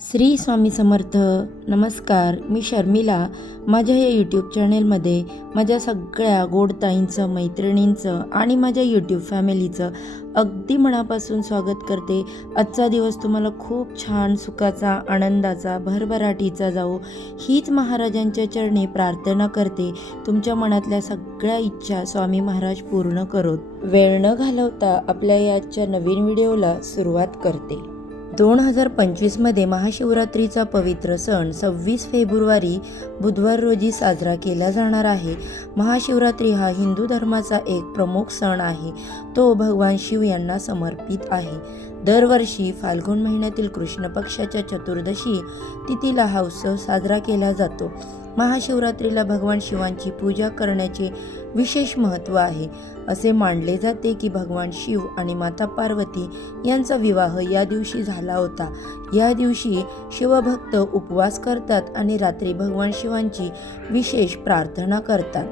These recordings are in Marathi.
श्री स्वामी समर्थ नमस्कार. मी शर्मिला. माझ्या या यूट्यूब चॅनेलमध्ये माझ्या सगळ्या गोडताईंचं मैत्रिणींचं आणि माझ्या यूट्यूब फॅमिलीचं अगदी मनापासून स्वागत करते. आजचा दिवस तुम्हाला खूप छान सुखाचा आनंदाचा भरभराटीचा जाओ हीच महाराजांच्या चरणी प्रार्थना करते. तुमच्या मनातल्या सगळ्या इच्छा स्वामी महाराज पूर्ण करोत. वेळ न घालवता आपल्या याच्या नवीन व्हिडिओला सुरुवात करते. दोन हजार पंचवीसमध्ये महाशिवरात्रीचा पवित्र सण सव्वीस फेब्रुवारी बुधवार रोजी साजरा केला जाणार आहे. महाशिवरात्री हा हिंदू धर्माचा एक प्रमुख सण आहे. तो भगवान शिव यांना समर्पित आहे. दरवर्षी फाल्गुन महिन्यातील कृष्ण पक्षाच्या चतुर्दशी तिथीला हा उत्सव साजरा केला जातो. महाशिवरात्रीला भगवान शिवांची पूजा करण्याचे विशेष महत्त्व आहे. असे मानले जाते की भगवान शिव आणि माता पार्वती यांचा विवाह या दिवशी झाला होता. या दिवशी शिवभक्त उपवास करतात आणि रात्री भगवान शिवांची विशेष प्रार्थना करतात.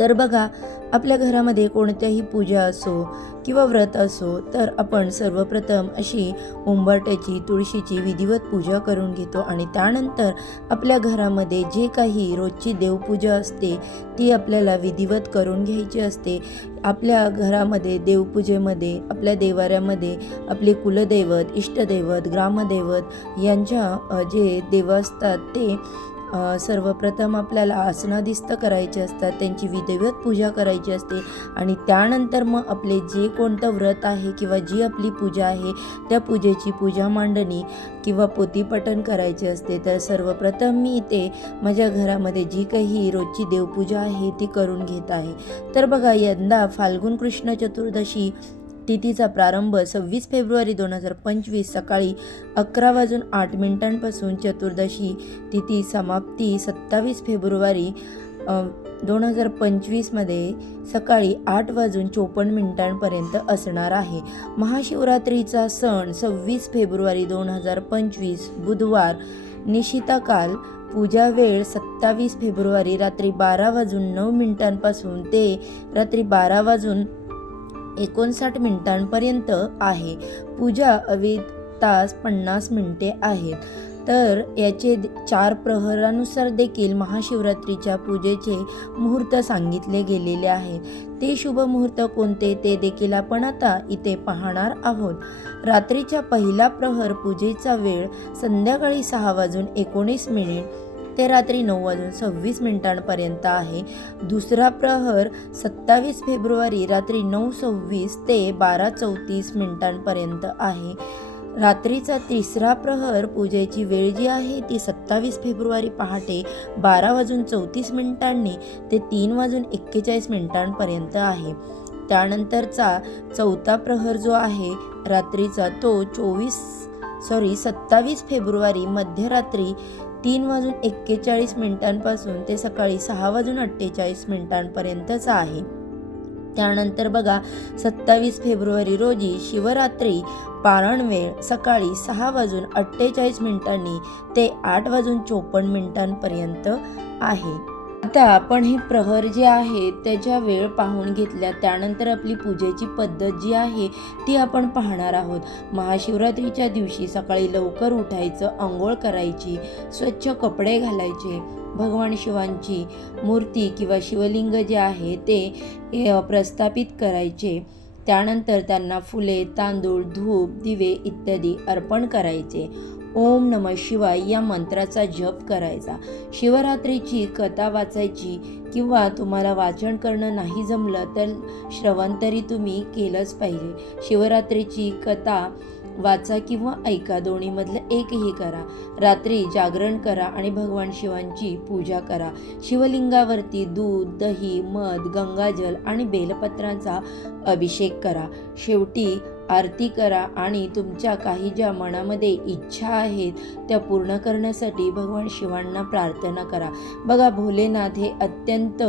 तर बघा आपल्या घरामध्ये कोणत्याही पूजा असो किंवा व्रत असो तर आपण सर्वप्रथम अशी उंबरट्याची तुळशीची विधिवत पूजा करून घेतो आणि त्यानंतर आपल्या घरामध्ये जे काही रोजची देवपूजा असते ती आपल्याला विधिवत करून घ्यायची असते. आपल्या घरामध्ये देवपूजेमध्ये आपल्या देवाऱ्यामध्ये आपले कुलदैवत इष्टदैवत ग्रामदैवत यांच्या जे देव असतात ते सर्वप्रथम आपल्याला आसनादिस्त करायचे असतात त्यांची विधिवत पूजा करायची असते आणि त्यानंतर मग आपले जे कोणतं व्रत आहे किंवा जी आपली पूजा आहे त्या पूजेची पूजा मांडणी किंवा पोथीपठण करायचे असते. तर सर्वप्रथम मी इथे माझ्या घरामध्ये जी काही रोजची देवपूजा आहे ती करून घेत आहे. तर बघा यंदा फाल्गुन कृष्ण चतुर्दशी तिथीचा प्रारंभ सव्वीस फेब्रुवारी दोन हजार पंचवीस सकाळी अकरा वाजून आठ मिनिटांपासून चतुर्दशी. तिथी समाप्ती सत्तावीस फेब्रुवारी दोन हजार पंचवीसमध्ये सकाळी आठ वाजून चोपन्न मिनिटांपर्यंत असणार आहे. महाशिवरात्रीचा सण सव्वीस फेब्रुवारी दोन हजार पंचवीस बुधवार. निशिताकाल पूजा वेळ सत्तावीस फेब्रुवारी रात्री बारा वाजून नऊ मिनिटांपासून ते रात्री बारा वाजून एकोणसाठ मिनिटांपर्यंत आहे. पूजा अवैध तास पन्नास मिनिटे आहेत. तर याचे चार प्रहरानुसार देखील महाशिवरात्रीच्या पूजेचे मुहूर्त सांगितले गेलेले आहे. ते शुभ मुहूर्त कोणते ते देखील आपण आता इथे पाहणार आहोत. रात्रीच्या पहिला प्रहर पूजेचा वेळ संध्याकाळी सहा वाजून एकोणीस मिनिट ते रात्री नऊ वाजून सव्वीस मिनिटांपर्यंत आहे. दुसरा प्रहर सत्तावीस फेब्रुवारी रात्री नऊ सव्वीस ते बारा चौतीस मिनिटांपर्यंत आहे. रात्रीचा तिसरा प्रहर पूजेची वेळ जी आहे ती सत्तावीस फेब्रुवारी पहाटे बारा वाजून चौतीस मिनिटांनी ते तीन वाजून एक्केचाळीस मिनिटांपर्यंत आहे. त्यानंतरचा चौथा प्रहर जो आहे रात्रीचा तो चोवीस सॉरी सत्तावीस फेब्रुवारी मध्यरात्री तीन वाजून एक्केचाळीस मिनिटांपासून ते सकाळी सहा वाजून अठ्ठेचाळीस मिनिटांपर्यंतचा आहे. त्यानंतर बघा सत्तावीस फेब्रुवारी रोजी शिवरात्री पारणवेळ सकाळी सहा वाजून अठ्ठेचाळीस मिनिटांनी ते आठ वाजून चोपन्न मिनिटांपर्यंत आहे. आता आपण हे प्रहर जे आहे त्याच्या वेळ पाहून घेतल्या. त्यानंतर आपली पूजेची पद्धत जी आहे ती आपण पाहणार आहोत. महाशिवरात्रीच्या दिवशी सकाळी लवकर उठायचं आंघोळ करायची स्वच्छ कपडे घालायचे. भगवान शिवांची मूर्ती किंवा शिवलिंग जे आहे ते प्रस्थापित करायचे. त्यानंतर त्यांना फुले तांदूळ धूप दिवे इत्यादी अर्पण करायचे. ओम नम शिवाय या मंत्राचा जप करायचा. शिवरात्रीची कथा वाचायची किंवा तुम्हाला वाचन करणं नाही जमलं तर श्रवण तरी तुम्ही केलंच पाहिजे. शिवरात्रीची कथा वाचा किंवा ऐका दोन्हीमधलं एकही करा. रात्री जागरण करा आणि भगवान शिवांची पूजा करा. शिवलिंगावरती दूध दही मध गंगाजल आणि बेलपत्रांचा अभिषेक करा. शेवटी आरती करा आणि तुमच्या काही ज्या मनामध्ये इच्छा आहेत त्या पूर्ण करण्यासाठी भगवान शिवांना प्रार्थना करा. बघा भोलेनाथ हे अत्यंत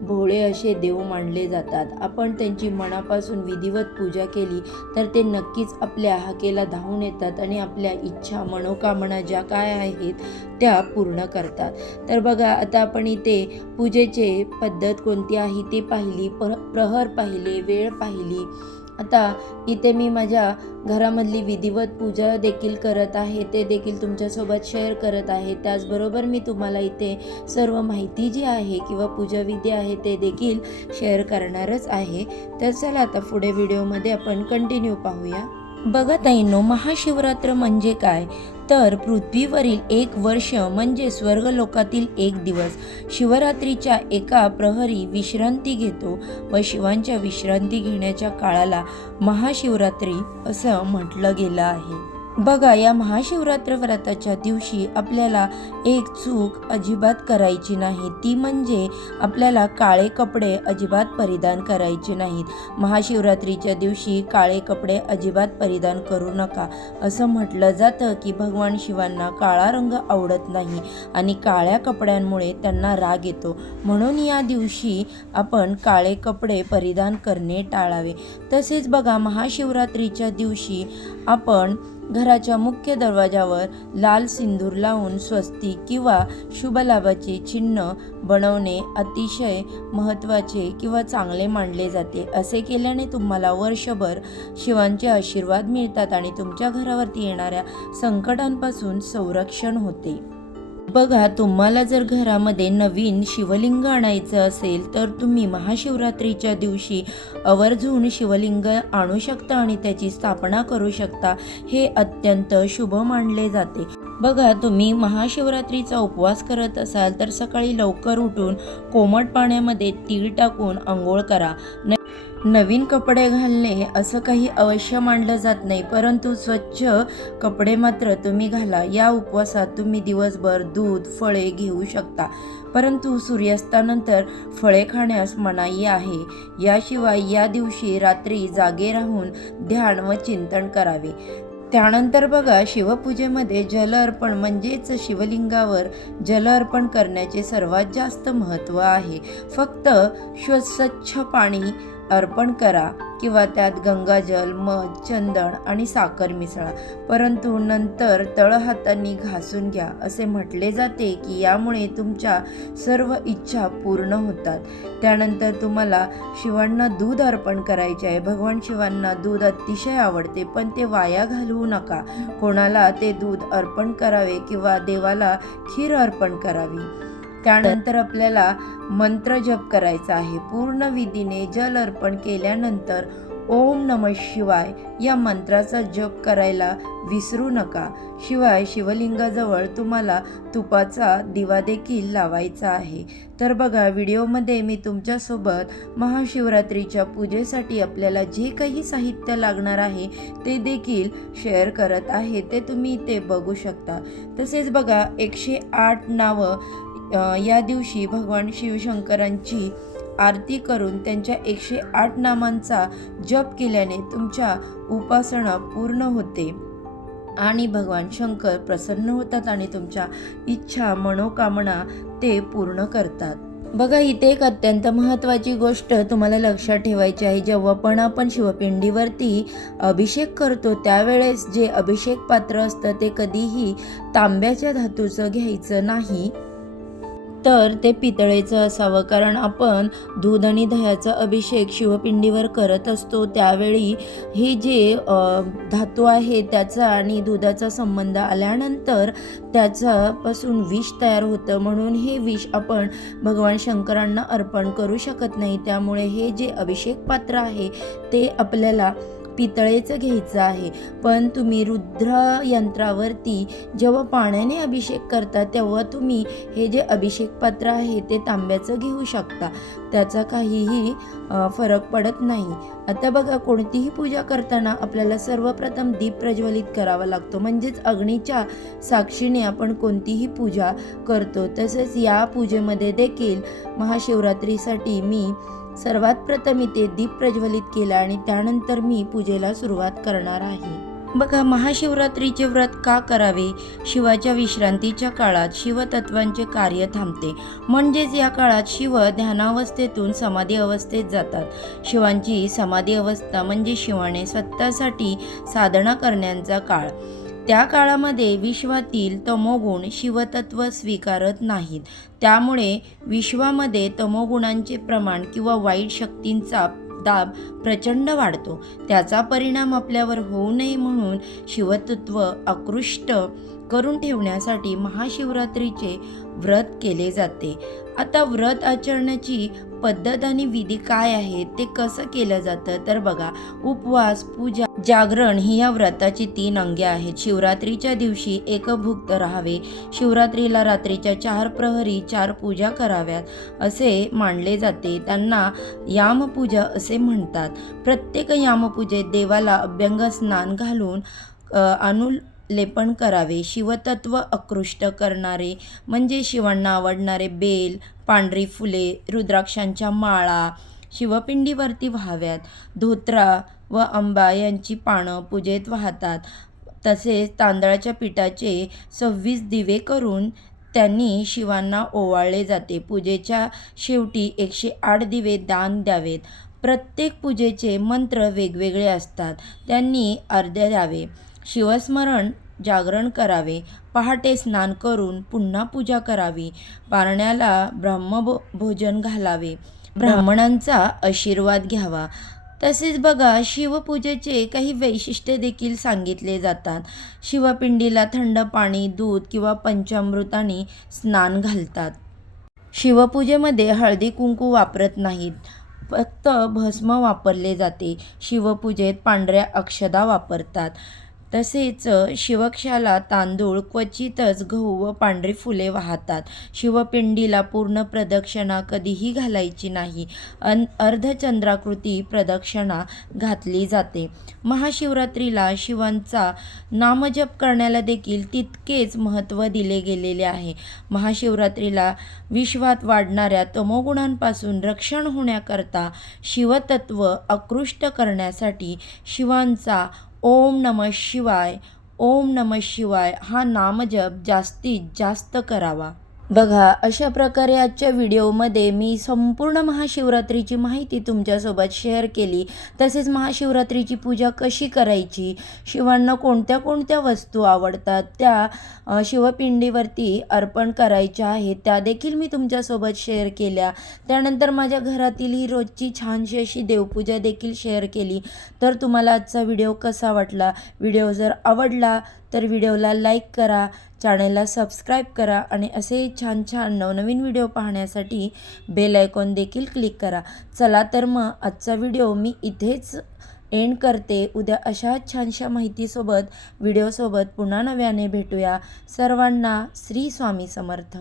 भोळे असे देव मानले जातात. आपण त्यांची मनापासून विधिवत पूजा केली तर ते नक्कीच आपल्या हाकेला धावून येतात आणि आपल्या इच्छा मनोकामना ज्या काय आहेत त्या पूर्ण करतात. तर बघा आता आपण इथे पूजेचे पद्धत कोणती आहे ते पाहिली प्र प्रहर पाहिले वेळ पाहिली. आता इथे मी माझ्या घरामधली विधिवत पूजा देखील करत आहे ते देखील तुमच्यासोबत शेअर करत आहे. त्याचबरोबर मी तुम्हाला इथे सर्व माहिती जी आहे किंवा पूजाविधी आहे ते देखील शेअर करणारच आहे. तर चला आता पुढे व्हिडिओमध्ये आपण कंटिन्यू पाहूया. बघा नो महाशिवरात्र म्हणजे काय? तर पृथ्वीवरील एक वर्ष म्हणजे स्वर्गलोकातील एक दिवस. शिवरात्रीच्या एका प्रहरी विश्रांती घेतो व शिवांच्या विश्रांती घेण्याच्या काळाला महाशिवरात्री असं म्हटलं गेलं आहे. बघा या महाशिवरात्र व्रताच्या दिवशी आपल्याला एक चूक अजिबात करायची नाही. ती म्हणजे आपल्याला काळे कपडे अजिबात परिधान करायचे नाहीत. महाशिवरात्रीच्या दिवशी काळे कपडे अजिबात परिधान करू नका. असं म्हटलं जातं की भगवान शिवांना काळा रंग आवडत नाही आणि काळ्या कपड्यांमुळे त्यांना राग येतो. म्हणून या दिवशी आपण काळे कपडे परिधान करणे टाळावे. तसेच बघा महाशिवरात्रीच्या दिवशी आपण घराच्या मुख्य दरवाजावर लाल सिंदूर लावून स्वस्तिक किंवा शुभलाभाचे चिन्ह बनवणे अतिशय महत्त्वाचे किंवा चांगले मानले जाते. असे केल्याने तुम्हाला वर्षभर शिवांचे आशीर्वाद मिळतात आणि तुमच्या घरावरती येणाऱ्या संकटांपासून संरक्षण होते. बघा तुम्हाला जर घरामध्ये नवीन शिवलिंग आणायचं असेल तर तुम्ही महाशिवरात्रीच्या दिवशी आवर्जून शिवलिंग आणू शकता आणि त्याची स्थापना करू शकता. हे अत्यंत शुभ मानले जाते. बघा तुम्ही महाशिवरात्रीचा उपवास करत असाल तर सकाळी लवकर उठून कोमट पाण्यामध्ये तीळ टाकून आंघोळ करा. न नवीन कपडे घालणे असं काही अवश्य मानलं जात नाही परंतु स्वच्छ कपडे मात्र तुम्ही घाला. या उपवासात तुम्ही दिवसभर दूध फळे घेऊ शकता. परंतु सूर्यास्तानंतर फळे खाण्यास मनाई आहे. याशिवाय या दिवशी रात्री जागे राहून ध्यान व चिंतन करावे. त्यानंतर बघा शिवपूजेमध्ये जल अर्पण म्हणजेच शिवलिंगावर जल अर्पण करण्याचे सर्वात जास्त महत्त्व आहे. फक्त स्व स्वच्छ पाणी अर्पण करा किंवा त्यात गंगाजल मध चंदन आणि साखर मिसळा. परंतु नंतर तळहातांनी घासून घ्या. असे म्हटले जाते की यामुळे तुमच्या सर्व इच्छा पूर्ण होतात. त्यानंतर तुम्हाला शिवांना दूध अर्पण करायचे आहे. भगवान शिवांना दूध अतिशय आवडते पण ते वाया घालवू नका. कोणाला ते दूध अर्पण करावे किंवा देवाला खीर अर्पण करावी? त्यानंतर आपल्याला मंत्र जप करायचा आहे. पूर्ण विधीने जल अर्पण केल्यानंतर ओम नम शिवाय या मंत्राचा जप करायला विसरू नका. शिवाय शिवलिंगाजवळ तुम्हाला तुपाचा दिवा देखील लावायचा आहे. तर बघा व्हिडिओमध्ये मी तुमच्यासोबत महाशिवरात्रीच्या पूजेसाठी आपल्याला जे काही साहित्य लागणार आहे ते देखील शेअर करत आहे. ते तुम्ही ते बघू शकता. तसेच बघा एकशे आठ नावं या दिवशी भगवान शिवशंकरांची आरती करून त्यांच्या एकशे आठ नामांचा जप केल्याने तुमच्या उपासना पूर्ण होते. आणि भगवान शंकर प्रसन्न होतात आणि तुमच्या इच्छा मनोकामना ते पूर्ण करतात. बघा इथे एक अत्यंत महत्त्वाची गोष्ट तुम्हाला लक्षात ठेवायची आहे. जेव्हा पण आपण शिवपिंडीवरती अभिषेक करतो त्यावेळेस जे अभिषेक पात्र असतं ते कधीही तांब्याच्या धातूचं घ्यायचं नाही. तर ते पितळेचं असावं कारण आपण दूध आणि दह्याचा अभिषेक शिवपिंडीवर करत असतो. त्यावेळी हे जे धातू आहे त्याचा आणि दुधाचा संबंध आल्यानंतर त्याच्यापासून विष तयार होतं. म्हणून हे विष आपण भगवान शंकरांना अर्पण करू शकत नाही. त्यामुळे हे जे अभिषेक पात्र आहे ते आपल्याला पितळेचं घ्यायचं आहे. पण तुम्ही रुद्र यंत्रावरती जेव्हा पाण्याने अभिषेक करता तेव्हा तुम्ही हे जे अभिषेक पात्र आहे ते तांब्याचं घेऊ शकता. त्याचा काहीही फरक पडत नाही. आता बघा कोणतीही पूजा करताना आपल्याला सर्वप्रथम दीप प्रज्वलित करावा लागतो. म्हणजेच अग्नीच्या साक्षीने आपण कोणतीही पूजा करतो. तसेच या पूजेमध्ये देखील महाशिवरात्रीसाठी मी सर्वात प्रथम इथे दीप प्रज्वलित केला आणि त्यानंतर मी पूजेला सुरुवात करणार आहे. बघा महाशिवरात्रीचे व्रत का करावे? शिवाच्या विश्रांतीच्या काळात शिवतत्वांचे कार्य थांबते. म्हणजेच या काळात शिव ध्यानावस्थेतून समाधी अवस्थेत जातात. शिवांची समाधी अवस्था म्हणजे शिवाने स्वतःसाठी साधना करण्याचा काळ. त्या काळामध्ये विश्वातील तमोगुण शिवतत्व स्वीकारत नाहीत. त्यामुळे विश्वामध्ये तमोगुणांचे प्रमाण किंवा वाईट शक्तींचा दाब प्रचंड वाढतो. त्याचा परिणाम आपल्यावर होऊ नये म्हणून शिवतत्व आकृष्ट करून ठेवण्यासाठी महाशिवरात्रीचे व्रत केले जाते. आता व्रत आचरण्याची पद्धत आणि विधी काय आहे ते कसं केलं जातं? तर बघा उपवास पूजा जागरण ही या व्रताची तीन अंगे आहेत. शिवरात्रीच्या दिवशी एकभुक्त राहावे. शिवरात्रीला रात्रीच्या चार प्रहरी चार पूजा कराव्यात असे मानले जाते. त्यांना यामपूजा असे म्हणतात. प्रत्येक यामपूजेत देवाला अभ्यंग स्नान घालून अ, अनुलेपन करावे. शिवतत्व आकृष्ट करणारे म्हणजे शिवांना आवडणारे बेल पांढरी फुले रुद्राक्षांच्या माळा शिवपिंडीवरती व्हाव्यात. धोत्रा व आंबा यांची पानं पूजेत वाहतात. तसेच तांदळाच्या पिठाचे सव्वीस दिवे करून त्यांनी शिवांना ओवाळले जाते. पूजेच्या शेवटी एकशे आठ दिवे दान द्यावेत. प्रत्येक पूजेचे मंत्र वेगवेगळे असतात. त्यांनी अर्ध्या द्यावे. शिवस्मरण जागरण करावे. पहाटे स्नान करून पुन्हा पूजा करावी. पारण्याला ब्रह्मभो भोजन घालावे. ब्राह्मणांचा आशीर्वाद घ्यावा. तसेच बघा शिवपूजेचे काही वैशिष्ट्य देखील सांगितले जातात. शिवपिंडीला थंड पाणी दूध किंवा पंचामृताने स्नान घालतात. शिवपूजेमध्ये हळदी कुंकू वापरत नाहीत. फक्त भस्म वापरले जाते. शिवपूजेत पांढऱ्या अक्षदा वापरतात. तसेच शिवक्षाला तांदूळ क्वचितच गहू व पांढरी फुले वाहतात. शिवपिंडीला पूर्ण प्रदक्षिणा कधीही घालायची नाही. अन अर्धचंद्राकृती प्रदक्षिणा घातली जाते. महाशिवरात्रीला शिवांचा नामजप करण्याला देखील तितकेच महत्त्व दिले गेलेले आहे. महाशिवरात्रीला विश्वात वाढणाऱ्या तमोगुणांपासून रक्षण होण्याकरता शिवतत्व आकृष्ट करण्यासाठी शिवांचा ओम नम शिवाय ओम नम शिवाय हा नामजप जास्तीत जास्त करावा. बघा अशा प्रकारे आजच्या व्हिडिओमध्ये मी संपूर्ण महाशिवरात्रीची माहिती तुमच्यासोबत शेअर केली. तसेच महाशिवरात्रीची पूजा कशी करायची शिवांना कोणत्या कोणत्या वस्तू आवडतात त्या शिवपिंडीवरती अर्पण करायच्या आहेत त्या देखील मी तुमच्यासोबत शेअर केल्या. त्यानंतर माझ्या घरातील ही रोजची छानशी अशी देवपूजा देखील शेअर केली. तर तुम्हाला आजचा व्हिडिओ कसा वाटला व्हिडिओ जर आवडला तर व्हिडिओला लाईक करा चॅनलला सबस्क्राईब करा आणि असे छान छान नवनवीन व्हिडिओ पाहण्यासाठी बेल आयकॉन देखील क्लिक करा. चला तर मग आजचा व्हिडिओ मी इथेच एंड करते. उद्या अशाच छानशा माहितीसोबत व्हिडिओसोबत पुन्हा नव्याने भेटूया. सर्वांना श्री स्वामी समर्थ.